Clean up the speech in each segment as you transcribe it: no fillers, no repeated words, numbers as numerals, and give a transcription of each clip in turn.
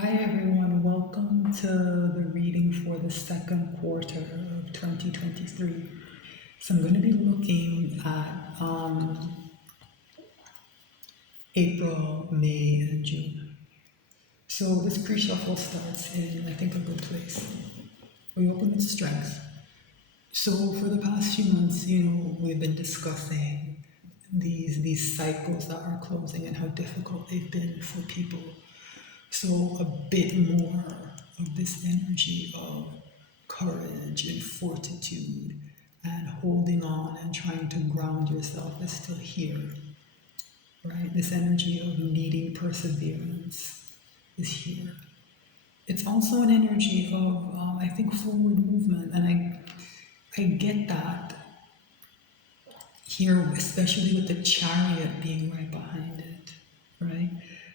Hi everyone, welcome to the reading for the second quarter of 2023. So I'm going to be looking at April, May, and June. So this pre-shuffle starts in, I think, a good place. We open with strength. So for the past few months, we've been discussing these cycles that are closing and how difficult they've been for people. So a bit more of this energy of courage and fortitude and holding on and trying to ground yourself is still here, right? This energy of needing perseverance is here. It's also an energy of, I think, forward movement, and I get that here, especially with the chariot being right behind it, right?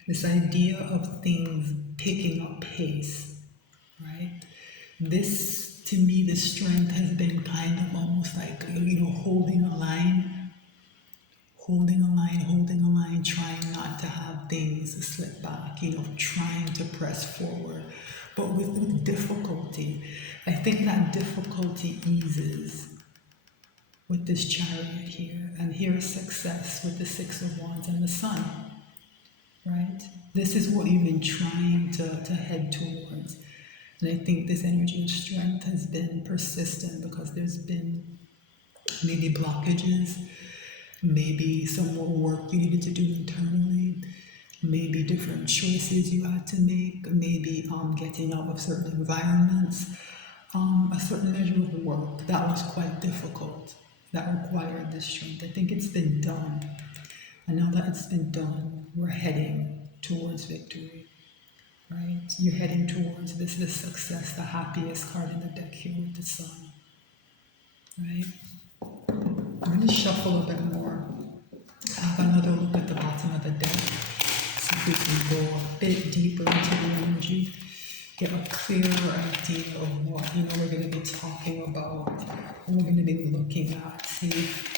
This idea of things picking up pace, right? This, to me, the strength has been kind of almost like, holding a line, holding a line, trying not to have things slip back, trying to press forward, but with difficulty. I think that difficulty eases with this chariot here, and here is success with the Six of Wands and the Sun, right? This is what you've been trying to head towards. And I think this energy of strength has been persistent because there's been maybe blockages, maybe some more work you needed to do internally, maybe different choices you had to make, maybe getting out of certain environments, a certain measure of work that was quite difficult, that required this strength. I think it's been done. And now that it's been done, we're heading towards victory, right? You're heading towards this success, the happiest card in the deck here with the Sun, right? I'm going to shuffle a bit more, have another look at the bottom of the deck, see if we can go a bit deeper into the energy, get a clearer idea of what we're going to be talking about, what we're going to be looking at, see if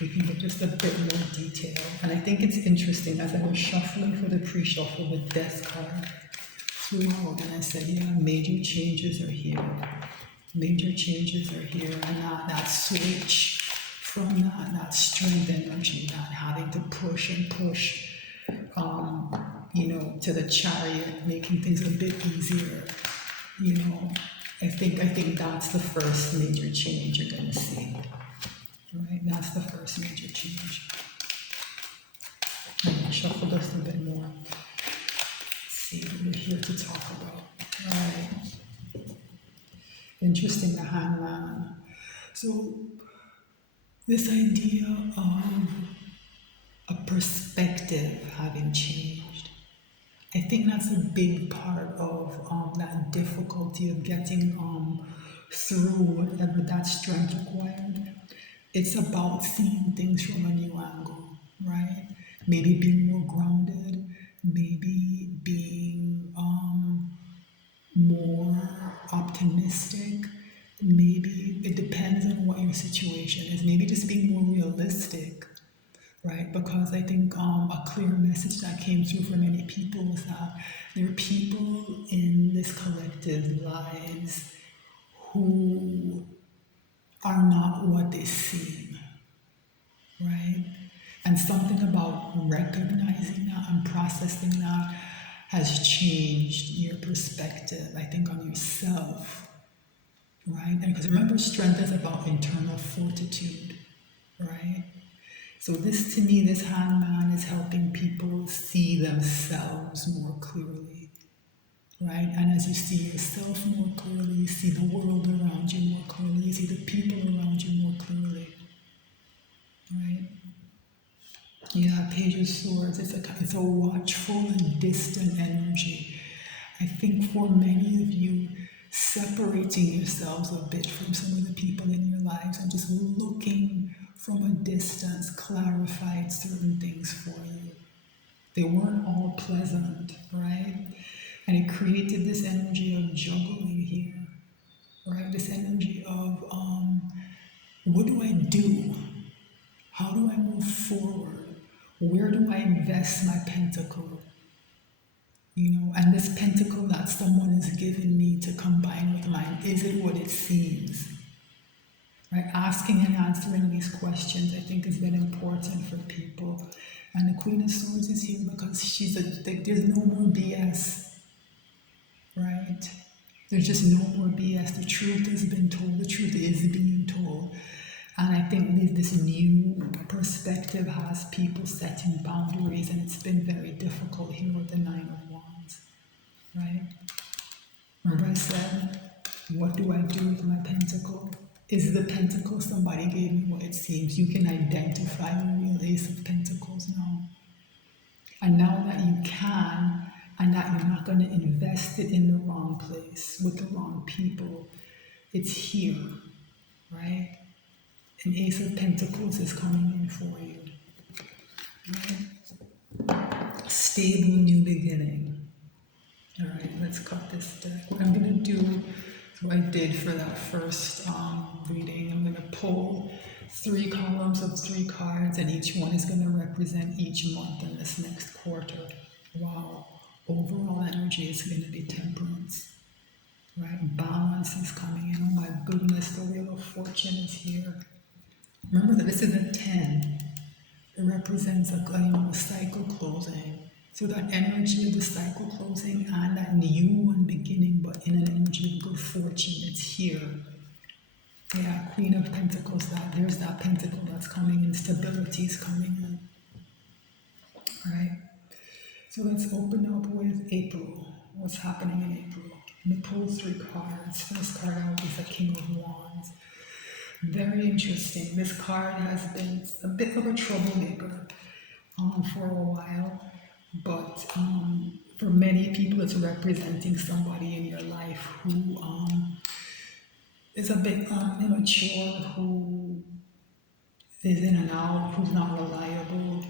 we can get just a bit more detail. And I think it's interesting, as I was shuffling for the pre-shuffle, the Death card flew out, and I said, yeah, major changes are here. Major changes are here, and that switch from that strength energy, not having to push and push, to the chariot, making things a bit easier. I think that's the first major change you're going to see. Right, that's the first major change. I'm going to shuffle this a bit more. Let's see what we're here to talk about. All right. Interesting, the Hangman. So this idea of a perspective having changed, I think that's a big part of that difficulty of getting through whatever that strength required. It's about seeing things from a new angle, right? Maybe being more grounded, maybe being more optimistic. Maybe it depends on what your situation is. Maybe just being more realistic, right? Because I think a clear message that came through for many people was that there are people in this collective lives who are not what they seem, right? And something about recognizing that and processing that has changed your perspective, I think, on yourself, right? And because remember, strength is about internal fortitude, right? So this, to me, this Hangman is helping people see themselves more clearly, right? And as you see yourself more clearly, you see the world around you more clearly, you see the people around you more clearly, right? Yeah, Page of Swords, it's a watchful and distant energy. I think for many of you, separating yourselves a bit from some of the people in your lives and just looking from a distance clarified certain things for you. They weren't all pleasant, right? And it created this energy of juggling here, right? This energy of what do I do? How do I move forward? Where do I invest my pentacle? And this pentacle that someone is giving me to combine with mine, is it what it seems? Right? Asking and answering these questions, I think, is very important for people. And the Queen of Swords is here because there's no more BS, right? There's just no more BS. The truth has been told. The truth is being told. And I think this new perspective has people setting boundaries, and it's been very difficult here with the Nine of Wands, right? Remember I said, what do I do with my pentacle? Is the pentacle somebody gave me what it seems? You can identify the real Ace of Pentacles now. And now that you can, and that you're not going to invest it in the wrong place with the wrong people, it's here, right? An Ace of Pentacles is coming in for you. Right? Stable new beginning. All right, let's cut this deck. What I'm going to do, what I did for that first reading, I'm going to pull 3 columns of 3 cards, and each one is going to represent each month in this next quarter. Wow. Overall energy is going to be temperance. Right? Balance is coming in. Oh my goodness, the Wheel of Fortune is here. Remember that this is a 10. It represents a cycle closing. So that energy of the cycle closing and that new one beginning, but in an energy of good fortune, it's here. Yeah, Queen of Pentacles, there's that pentacle that's coming in, stability is coming in. All right. So let's open up with April. What's happening in April? I'm going to pull 3 cards. First card out is the King of Wands. Very interesting. This card has been a bit of a troublemaker for a while, but for many people it's representing somebody in your life who is a bit immature, who is in and out, who's not reliable.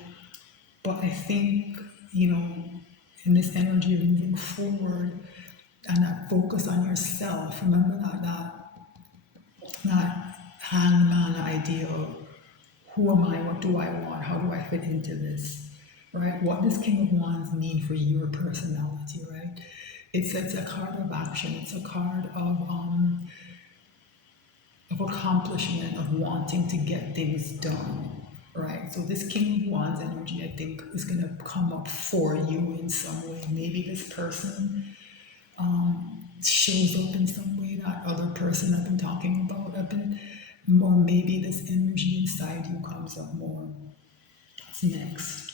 But I think, in this energy of moving forward and that focus on yourself, remember that hangman idea of who am I, what do I want, how do I fit into this, right? What does King of Wands mean for your personality, right? It's a card of action. It's a card of accomplishment, of wanting to get things done, right? So this King of Wands energy, I think, is going to come up for you in some way. Maybe this person shows up in some way, that other person I've been talking about, or maybe this energy inside you comes up more. What's next?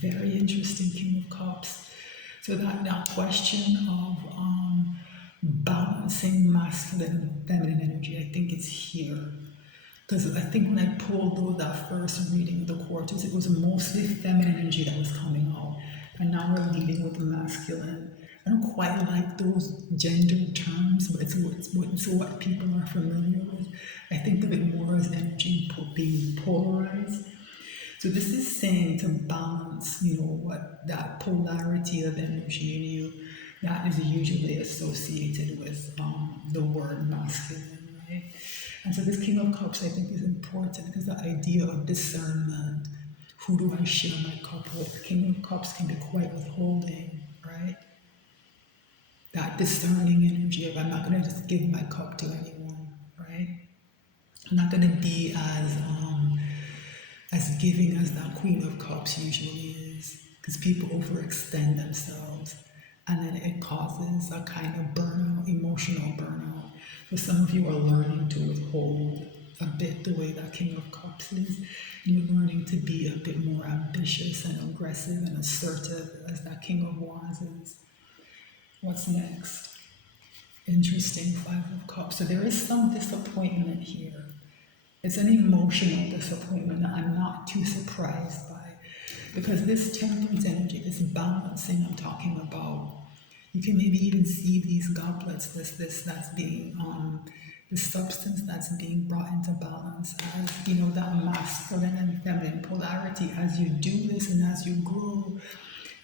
Very interesting, King of Cups. So that question of balancing masculine and feminine energy, I think it's here. Because I think when I pulled that first reading of the quarters, it was mostly feminine energy that was coming out. And now we're leading with the masculine. I don't quite like those gender terms, but it's what people are familiar with. I think of it more as energy being polarized. So this is saying to balance, what that polarity of energy in you, that is usually associated with the word masculine, right? And so this King of Cups, I think, is important because the idea of discernment. Who do I share my cup with? King of Cups can be quite withholding, right? That discerning energy of I'm not going to just give my cup to anyone, right? I'm not going to be as giving as that Queen of Cups usually is, because people overextend themselves, and then it causes a kind of burnout, emotional burnout. So some of you are learning to withhold a bit the way that King of Cups is. You're learning to be a bit more ambitious and aggressive and assertive as that King of Wands is. What's next? Interesting, 5 of Cups. So there is some disappointment here. It's an emotional disappointment that I'm not too surprised by. Because this temperance energy, this balancing I'm talking about, you can maybe even see these goblets, this that's being, the substance that's being brought into balance as, that masculine and feminine polarity. As you do this and as you grow,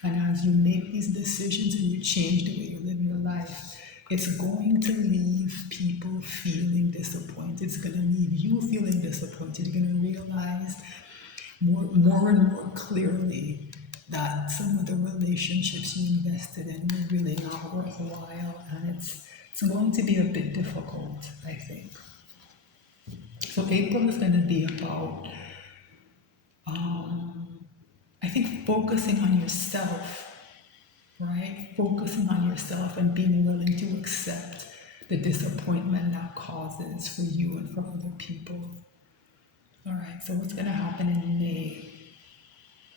and as you make these decisions and you change the way you live your life, it's going to leave people feeling disappointed. It's going to leave you feeling disappointed. You're going to realize more and more clearly that some of the relationships you invested in were really not worthwhile, and it's going to be a bit difficult, I think. So April is going to be about, I think, focusing on yourself, right? Focusing on yourself and being willing to accept the disappointment that causes for you and for other people. All right, so what's going to happen in May?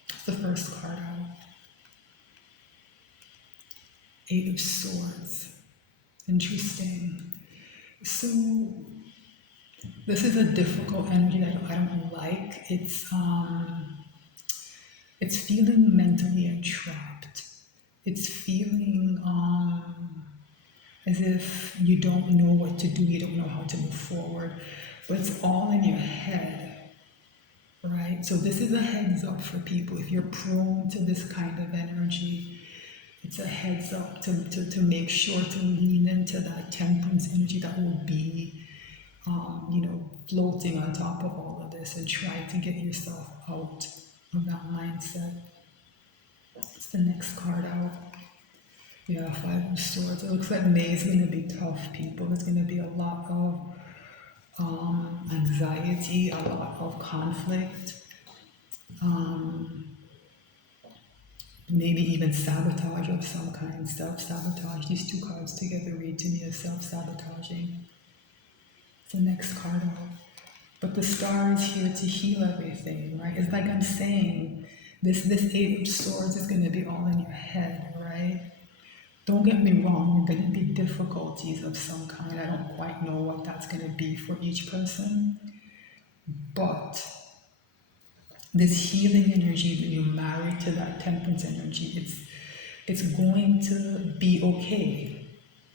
It's the first card out. Eight of Swords. Interesting. So this is a difficult energy that I don't like. It's feeling mentally entrapped. It's feeling as if you don't know what to do, you don't know how to move forward, but it's all in your head, right? So this is a heads up for people. If you're prone to this kind of energy, it's a heads up to make sure to lean into that temperance energy that will be, floating on top of all of this, and try to get yourself out of that mindset. It's the next card out. Yeah, Five of Swords. It looks like May is going to be tough, people. There's going to be a lot of anxiety, a lot of conflict, maybe even sabotage of some kind. Self-sabotage. These two cards together read to me as self-sabotaging. It's the next card out. But the star is here to heal everything, right? It's like I'm saying, this Eight of Swords is going to be all in your head, right? Don't get me wrong, there are going to be difficulties of some kind. I don't quite know what that's going to be for each person. But this healing energy, when you're married to that temperance energy, it's going to be okay,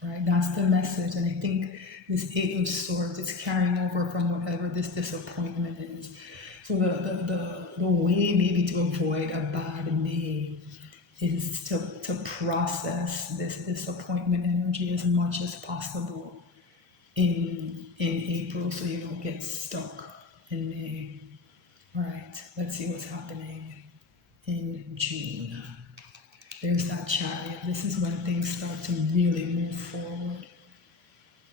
right? That's the message. And I think this Eight of Swords, it's carrying over from whatever this disappointment is. So the way maybe to avoid a bad May is to process this disappointment energy as much as possible in April, so you don't get stuck in May. All right, let's see what's happening in June. There's that Chariot. This is when things start to really move forward.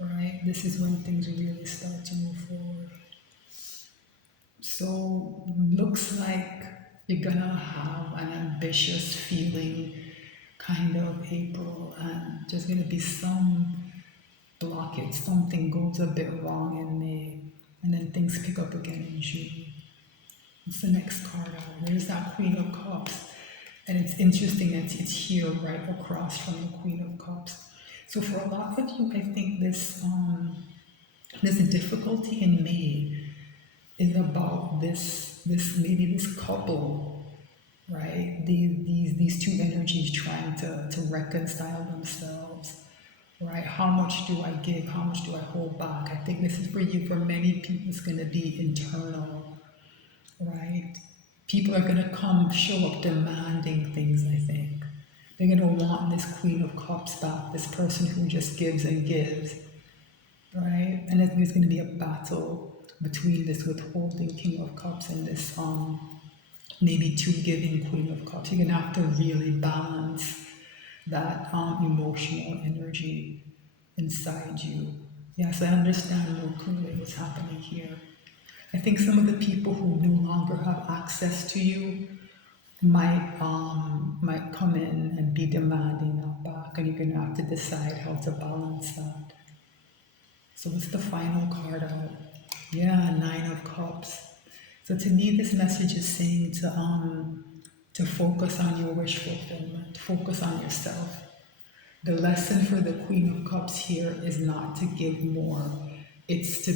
Right? This is when things really start to move forward. So looks like you're gonna have an ambitious feeling kind of April, and there's gonna be some blockage. Something goes a bit wrong in May, and then things pick up again in June. It's the next card out. There's that Queen of Cups. And it's interesting that it's here right across from the Queen of Cups. So for a lot of you, I think this difficulty in May is about this maybe this couple, right? These two energies trying to reconcile themselves, right? How much do I give? How much do I hold back? I think this is for you. For many people, it's going to be internal, right? People are going to show up demanding things, I think. They're going to want this Queen of Cups back, this person who just gives and gives, right? And there's going to be a battle between this withholding King of Cups and this maybe two giving Queen of Cups. You're going to have to really balance that emotional energy inside you. Yes, I understand more clearly what's happening here. I think some of the people who no longer have access to you might come in and be demanding that back, and you're going to have to decide how to balance that. So what's the final card out? Yeah, Nine of Cups. So to me, this message is saying to focus on your wish fulfillment, focus on yourself. The lesson for the Queen of Cups here is not to give more. It's to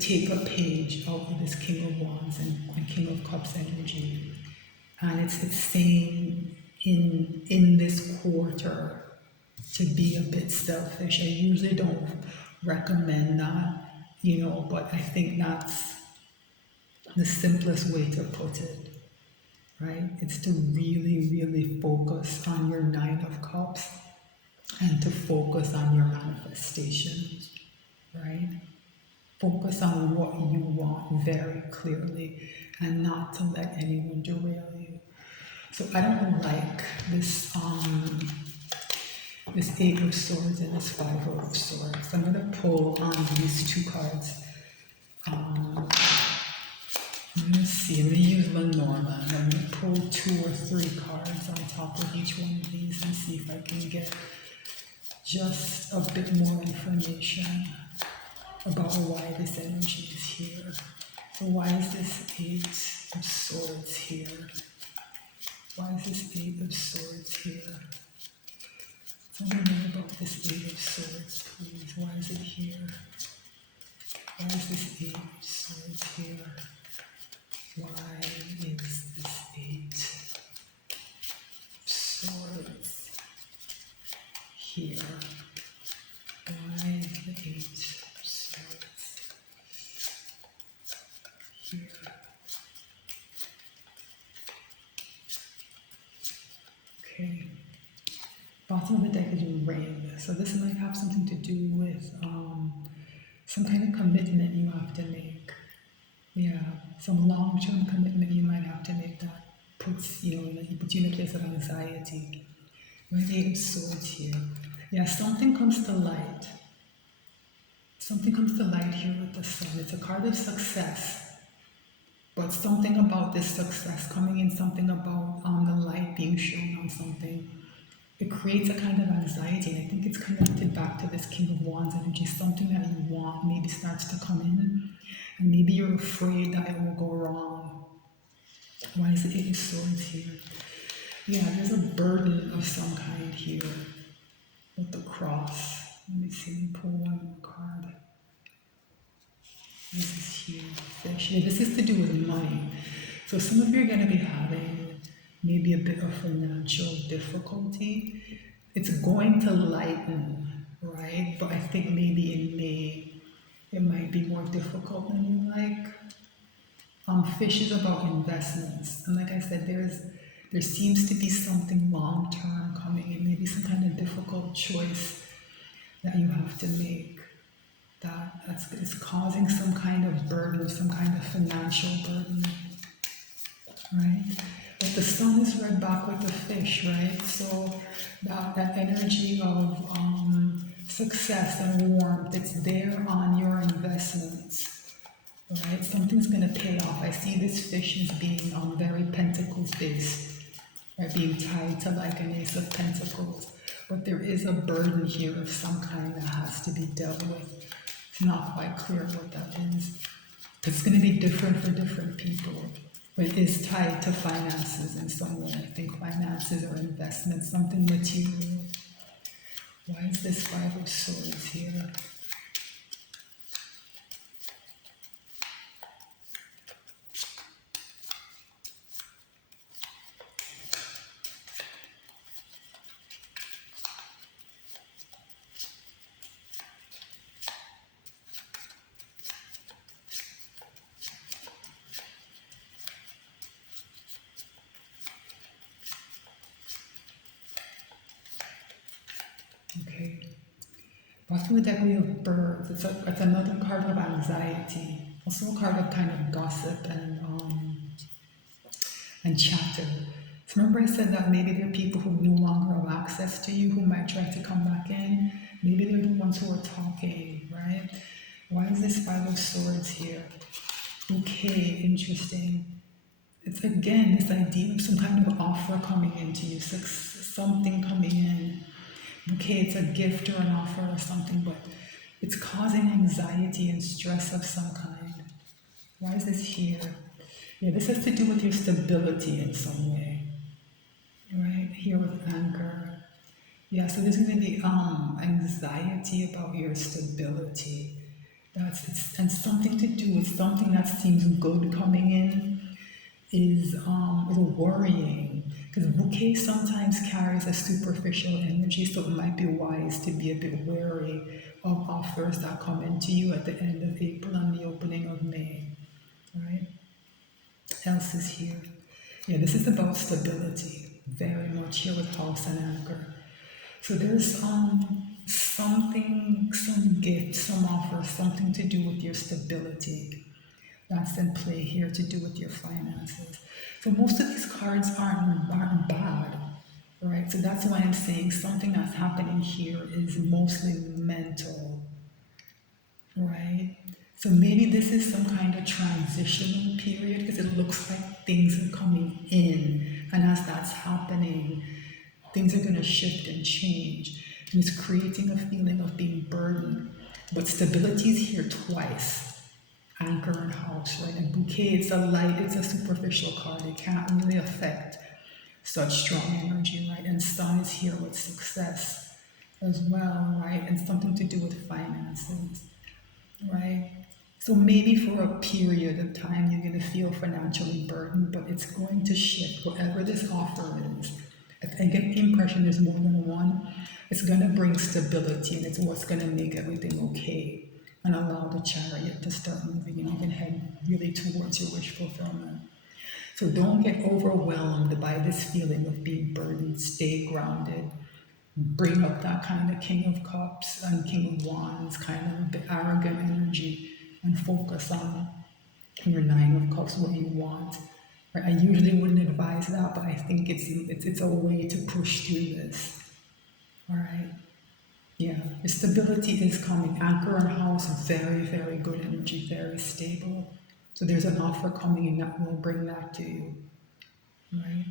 take a page out of this King of Wands and King of Cups energy. And it's saying in this quarter to be a bit selfish. I usually don't recommend that, but I think that's the simplest way to put it, right? It's to really, really focus on your Nine of Cups and to focus on your manifestations, right? focus on what you want very clearly and not to let anyone derail you. So I don't like this Eight of Swords and this Five of Swords. I'm going to pull on these two cards. I'm going to see, I'm going to use Lenormand. I'm going to pull 2 or 3 cards on top of each one of these and see if I can get just a bit more information about why this energy is here. So why is this Eight of Swords here? Why is this Eight of Swords here? Tell me more about this Eight of Swords, please. Why is it here? Why is this Eight of Swords here? Why is this Eight of Swords here? Why is the Eight of Swords here? Okay. Bottom of the deck is Rain. So this might have something to do with some kind of commitment you have to make. Yeah, some long-term commitment you might have to make that puts you in a place of anxiety. Right, Eight of Swords here. Yeah, something comes to light. Something comes to light here with the Sun. It's a card of success. But something about this success coming in, something about the light being shown on something, it creates a kind of anxiety. And I think it's connected back to this King of Wands energy. Something that you want maybe starts to come in, and maybe you're afraid that it will go wrong. Why is the Eight of Swords here? Yeah, there's a burden of some kind here with the Cross. Let me see, let me pull one more card. This is here, Fish. Yeah, this is to do with money. So some of you are going to be having maybe a bit of financial difficulty. It's going to lighten, right? But I think maybe it might be more difficult than you like. Fish is about investments. And like I said, there seems to be something long-term coming in, maybe some kind of difficult choice that you have to make that's causing some kind of burden, some kind of financial burden, right? But the Sun is right back with the Fish, right? So that energy of success and warmth, it's there on your investments, right? Something's going to pay off. I see this Fish as being very Pentacles based, right? Being tied to like an Ace of Pentacles. But there is a burden here of some kind that has to be dealt with. It's not quite clear what that is. It's going to be different for different people. But it is tied to finances in some way. I think finances or investments, something material. Why is this Five of Swords here? Okay. Bottom of the deck, we have Birds. It's another card of anxiety. Also a card of kind of gossip and chatter. So remember I said that maybe there are people who no longer have access to you who might try to come back in. Maybe they're the ones who are talking, right? Why is this Five of Swords here? Okay, interesting. It's again this idea of some kind of offer coming into you, something coming in. Okay, it's a gift or an offer or something, but it's causing anxiety and stress of some kind. Why is this here? Yeah, this has to do with your stability in some way, right? Here with Anchor. Yeah, so there's going to be anxiety about your stability. And something to do with something that seems good coming in is worrying, because bouquet sometimes carries a superficial energy, so it might be wise to be a bit wary of offers that come into you at the end of April and the opening of May, right? Else is here. Yeah, this is about stability, very much here with House and Anchor. So there's something, some gift, some offer, something to do with your stability. That's in play here to do with your finances. So most of these cards aren't bad, right? So that's why I'm saying something that's happening here is mostly mental, right? So maybe this is some kind of transitional period because it looks like things are coming in, and as that's happening, things are going to shift and change. And it's creating a feeling of being burdened. But stability is here twice. Anchor and house, right? And bouquet, it's a light, it's a superficial card. It can't really affect such strong energy, right? And sun is here with success as well, right? And something to do with finances, right? So maybe for a period of time you're going to feel financially burdened, but it's going to shift. Whatever this offer is, I get the impression there's more than one. It's going to bring stability, and it's what's going to make everything okay and allow the chariot to start moving, and you can head really towards your wish fulfillment. So don't get overwhelmed by this feeling of being burdened. Stay grounded. Bring up that kind of King of Cups and King of Wands, kind of a bit arrogant energy, and focus on your Nine of Cups, what you want. Right? I usually wouldn't advise that, but I think it's a way to push through this. All right. Yeah, the stability is coming. Anchor and house, very, very good energy, very stable. So there's an offer coming in that will bring that to you, right?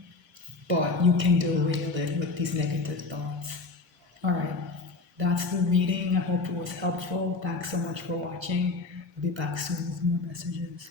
But you can derail it with these negative thoughts. All right, that's the reading. I hope it was helpful. Thanks so much for watching. I'll be back soon with more messages.